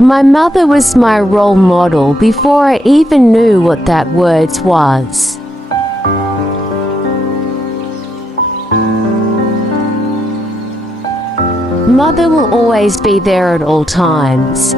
My mother was my role model before I even knew what that word was. Mother will always be there at all times.